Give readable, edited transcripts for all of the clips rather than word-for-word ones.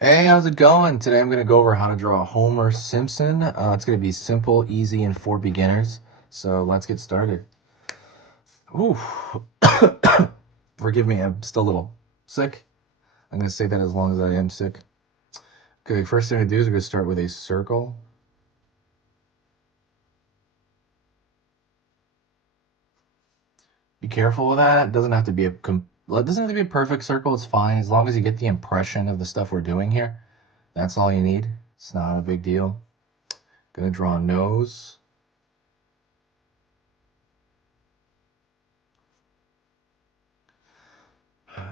Hey, how's it going? Today I'm going to go over how to draw Homer Simpson. It's going to be simple, easy, and for beginners. So let's get started. Ooh, forgive me, I'm still a little sick. I'm going to say that as long as I am sick. Okay, first thing I do is we're going to start with a circle. Be careful with that. It doesn't have to be it doesn't have to be a perfect circle. It's fine as long as you get the impression of the stuff we're doing here. That's all you need. It's not a big deal. Gonna draw a nose.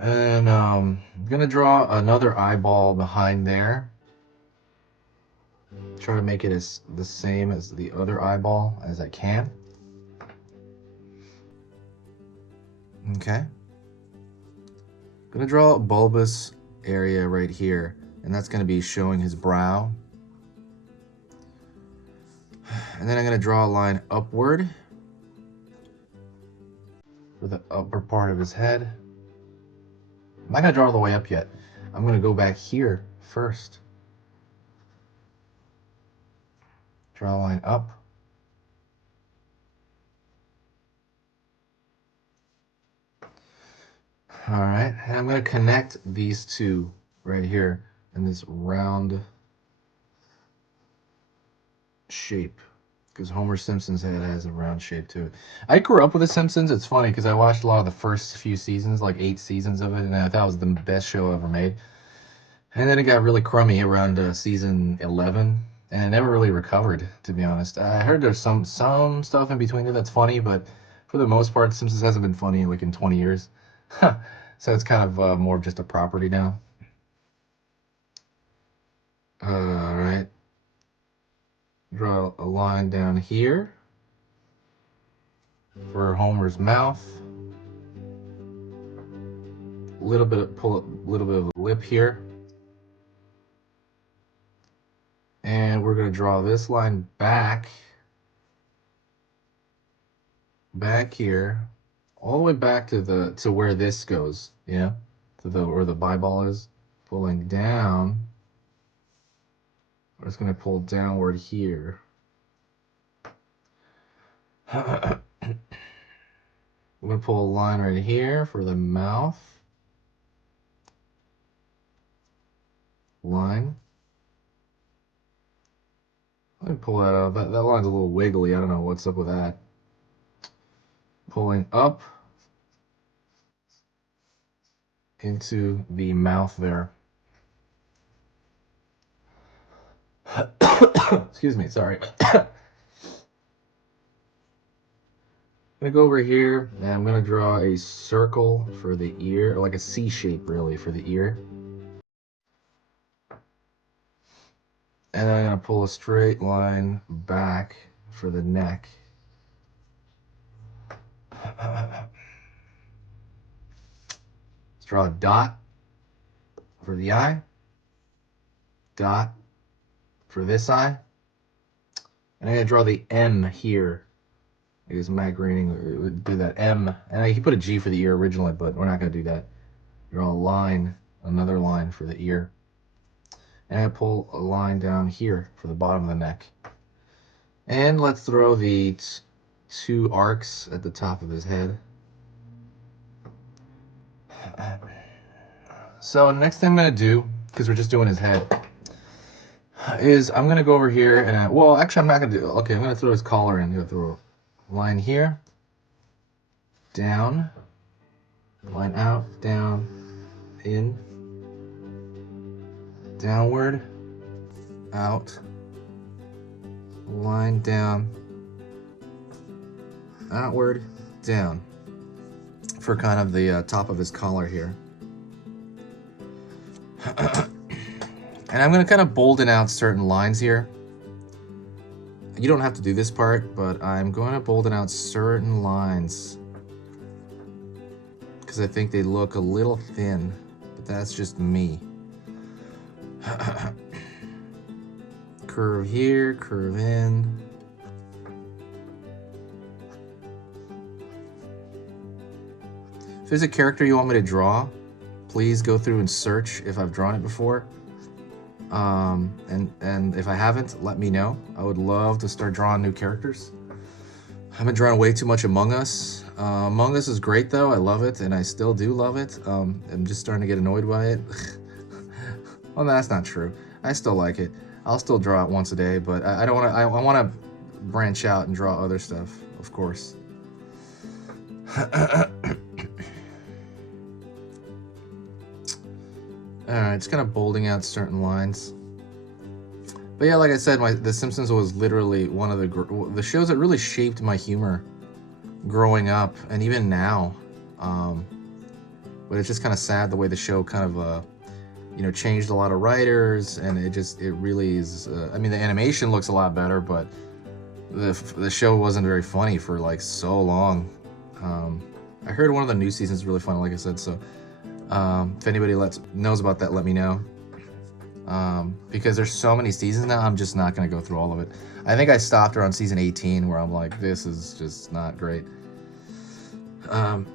And I'm gonna draw another eyeball behind there. Try to make it as the same as the other eyeball as I can. Okay. Gonna draw a bulbous area right here, and that's gonna be showing his brow. And then I'm gonna draw a line upward for the upper part of his head. I'm not gonna draw all the way up yet. I'm gonna go back here first. Draw a line up. All right, and I'm going to connect these two right here in this round shape because Homer Simpson's head has a round shape to it. I grew up with The Simpsons. It's funny because I watched a lot of the first few seasons, like 8 seasons of it, and I thought it was the best show ever made. And then it got really crummy around season 11, and it never really recovered, to be honest. I heard there's some stuff in between it that's funny, but for the most part, Simpsons hasn't been funny like in 20 years. So it's kind of more of just a property now. All right. Draw a line down here for Homer's mouth. Pull a little bit of a lip here. And we're going to draw this line back here, all the way back to where this goes, to the where the eyeball is, pulling down. We're just going to pull downward here. We're going to pull a line right here for the mouth. Line. Let me pull that out. That line's a little wiggly. I don't know what's up with that. Pulling up into the mouth there. Excuse me, sorry. I'm gonna go over here and I'm gonna draw a circle for the ear, or like a C shape really for the ear. And then I'm gonna pull a straight line back for the neck. Let's draw a dot for the eye. Dot for this eye. And I'm gonna draw the M here. I guess Matt Groening would do that M. And he put a G for the ear originally, but we're not gonna do that. Draw a line, another line for the ear. And I pull a line down here for the bottom of the neck. And let's throw the two arcs at the top of his head. So next thing I'm gonna do, because we're just doing his head, is I'm gonna go over here and well, actually I'm not gonna do. Okay, I'm gonna throw his collar in. I'm gonna throw a line here, down, line out, down, in, downward, out, line down, outward, down, for kind of the top of his collar here. And I'm going to kind of bolden out certain lines here. You don't have to do this part, but I'm going to bolden out certain lines because I think they look a little thin, but that's just me. Curve here, curve in. If there's a character you want me to draw, please go through and search if I've drawn it before. And if I haven't, let me know. I would love to start drawing new characters. I've been drawing way too much Among Us. Among Us is great though. I love it, and I still do love it. I'm just starting to get annoyed by it. Well, that's not true. I still like it. I'll still draw it once a day, but I don't want to. I want to branch out and draw other stuff, of course. Alright, just kind of bolding out certain lines. But yeah, like I said, The Simpsons was literally one of the shows that really shaped my humor growing up, and even now. But it's just kind of sad the way the show kind of, changed a lot of writers, and it really is. I mean, the animation looks a lot better, but the show wasn't very funny for like so long. I heard one of the new seasons is really funny, like I said. So if anybody knows about that, let me know. Because there's so many seasons now, I'm just not gonna go through all of it. I think I stopped around season 18, where I'm like, this is just not great. And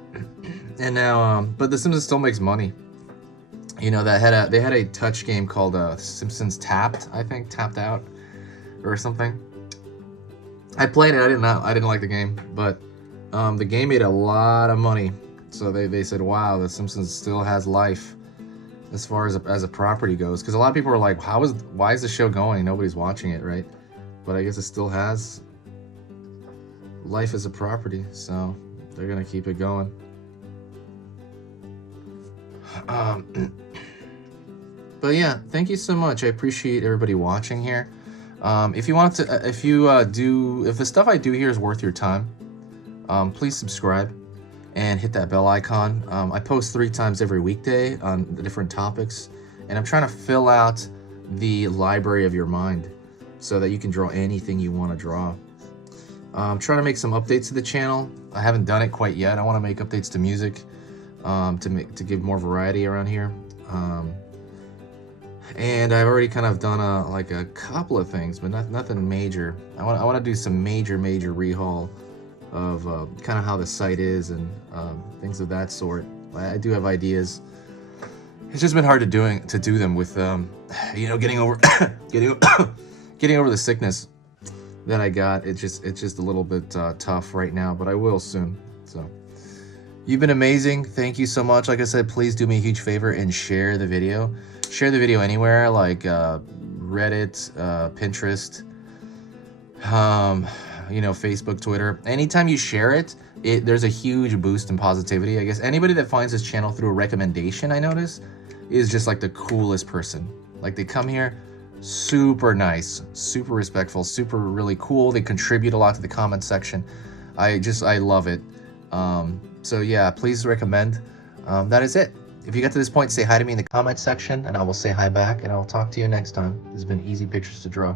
now, but The Simpsons still makes money. You know, they had a touch game called Simpsons Tapped, I think, Tapped Out, or something. I played it. I didn't like the game, but the game made a lot of money. So they said, wow, The Simpsons still has life as far as a property goes. Because a lot of people are like, why is the show going? Nobody's watching it, right? But I guess it still has life as a property, so they're gonna keep it going. But yeah, thank you so much. I appreciate everybody watching here. If you want to, if the stuff I do here is worth your time, please subscribe and hit that bell icon. I post 3 times every weekday on the different topics, and I'm trying to fill out the library of your mind so that you can draw anything you want to draw. I'm trying to make some updates to the channel. I haven't done it quite yet. I want to make updates to music, to give more variety around here. And I've already kind of done a couple of things, but nothing major. I want to do some major rehaul of kind of how the site is and things of that sort. I do have ideas. It's just been hard to do them with getting over getting over the sickness that I got. It's just a little bit tough right now, but I will soon. So you've been amazing. Thank you so much. Like I said, please do me a huge favor and share the video. Share the video anywhere, like Reddit, Pinterest, Facebook, Twitter. Anytime you share it, there's a huge boost in positivity. I guess anybody that finds this channel through a recommendation, I notice, is just like the coolest person. Like, they come here, super nice, super respectful, super really cool. They contribute a lot to the comment section. I love it. So yeah, please recommend. That is it. If you got to this point, say hi to me in the comment section, and I will say hi back, and I'll talk to you next time. This has been Easy Pictures to Draw.